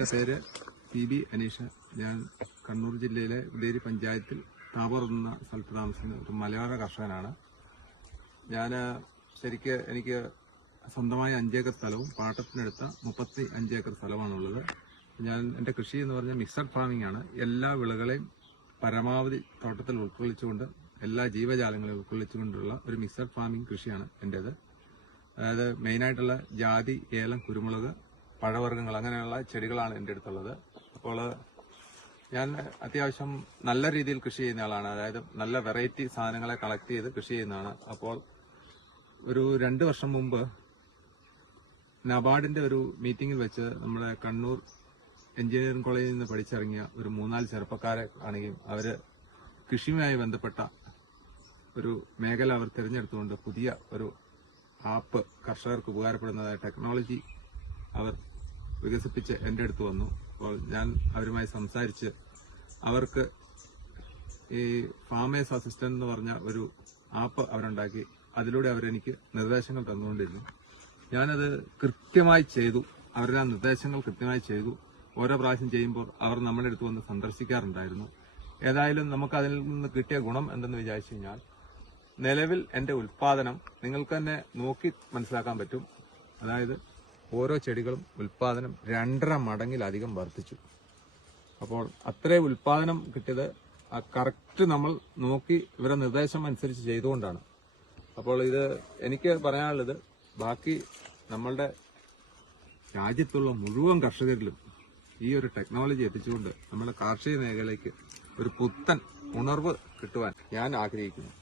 എൻ്റെ പേര് PB അനീഷ്. ഞാൻ കണ്ണൂർ ജില്ലയിലെ ഉള്ളേരി പഞ്ചായത്തിൽ താപർ എന്ന സ്ഥലത്ത് താമസിക്കുന്ന ഒരു മലയോര കർഷകനാണ്. ഞാൻ എനിക്ക് സ്വന്തമായ 5 ഏക്കർ സ്ഥലവും പാട്ടത്തിനെടുത്ത 35 ഏക്കർ സ്ഥലമാണുള്ളത്. എൻ്റെ കൃഷി എന്ന് പറഞ്ഞാൽ മിക്സഡ് ഫാമിംഗ് ആണ്. എല്ലാ വിളകളെയും പരമാവധി തോട്ടത്തിൽ ഉൾക്കൊള്ളിച്ചുകൊണ്ട് എല്ലാ ജീവജാലങ്ങളെയും ഉൾക്കൊള്ളിച്ചുകൊണ്ടുള്ള ഒരു മിക്സഡ് ഫാമിംഗ് കൃഷിയാണ് എൻ്റേത്. അതായത് മെയിനായിട്ടുള്ള ജാതി, ഏലം, കുരുമുളക്, പഴവർഗ്ഗങ്ങൾ അങ്ങനെയുള്ള ചെടികളാണ് എൻ്റെ അടുത്തുള്ളത്. അപ്പോൾ ഞാൻ അത്യാവശ്യം നല്ല രീതിയിൽ കൃഷി ചെയ്യുന്ന ആളാണ്. അതായത് നല്ല വെറൈറ്റി സാധനങ്ങളെ കളക്ട് ചെയ്ത് കൃഷി ചെയ്യുന്നതാണ്. അപ്പോൾ ഒരു 2 വർഷം മുമ്പ് നബാർഡിന്റെ ഒരു മീറ്റിംഗിൽ വെച്ച് നമ്മുടെ കണ്ണൂർ എഞ്ചിനീയറിംഗ് കോളേജിൽ നിന്ന് പഠിച്ചിറങ്ങിയ ഒരു 3-4 ചെറുപ്പക്കാരെ കാണുകയും അവര് കൃഷിയുമായി ബന്ധപ്പെട്ട ഒരു മേഖല അവർ തിരഞ്ഞെടുത്തുകൊണ്ട് പുതിയ ഒരു ആപ്പ് കർഷകർക്ക് ഉപകാരപ്പെടുന്നതായ ടെക്നോളജി അവർ വികസിപ്പിച്ച് എൻ്റെ അടുത്ത് വന്നു. അപ്പോൾ ഞാൻ അവരുമായി സംസാരിച്ച് അവർക്ക് ഈ ഫാമേഴ്സ് അസിസ്റ്റന്റ് എന്ന് പറഞ്ഞ ഒരു ആപ്പ് അവരുണ്ടാക്കി. അതിലൂടെ അവരെനിക്ക് നിർദ്ദേശങ്ങൾ തന്നുകൊണ്ടിരുന്നു. ഞാനത് കൃത്യമായി ചെയ്തു. അവരുടെ ആ നിർദ്ദേശങ്ങൾ കൃത്യമായി ചെയ്തു. ഓരോ പ്രാവശ്യം ചെയ്യുമ്പോൾ അവർ നമ്മുടെ അടുത്ത് വന്ന് സന്ദർശിക്കാറുണ്ടായിരുന്നു. ഏതായാലും നമുക്ക് അതിൽ നിന്ന് കിട്ടിയ ഗുണം എന്തെന്ന് വിചാരിച്ചു കഴിഞ്ഞാൽ, നിലവിൽ എൻ്റെ ഉൽപ്പാദനം നിങ്ങൾക്ക് തന്നെ നോക്കി മനസ്സിലാക്കാൻ പറ്റും. അതായത് ഓരോ ചെടികളും ഉൽപ്പാദനം 2.5 മടങ്ങിലധികം വർദ്ധിച്ചു. അപ്പോൾ അത്രയും ഉൽപ്പാദനം കിട്ടിയത് കറക്റ്റ് നമ്മൾ നോക്കി ഇവരുടെ നിർദ്ദേശം അനുസരിച്ച് ചെയ്തുകൊണ്ടാണ്. അപ്പോൾ ഇത് എനിക്ക് പറയാനുള്ളത്, ബാക്കി നമ്മളുടെ രാജ്യത്തുള്ള മുഴുവൻ കർഷകരിലും ഈ ഒരു ടെക്നോളജി എത്തിച്ചുകൊണ്ട് നമ്മുടെ കാർഷിക മേഖലയ്ക്ക് ഒരു പുത്തൻ ഉണർവ് കിട്ടുവാൻ ഞാൻ ആഗ്രഹിക്കുന്നു.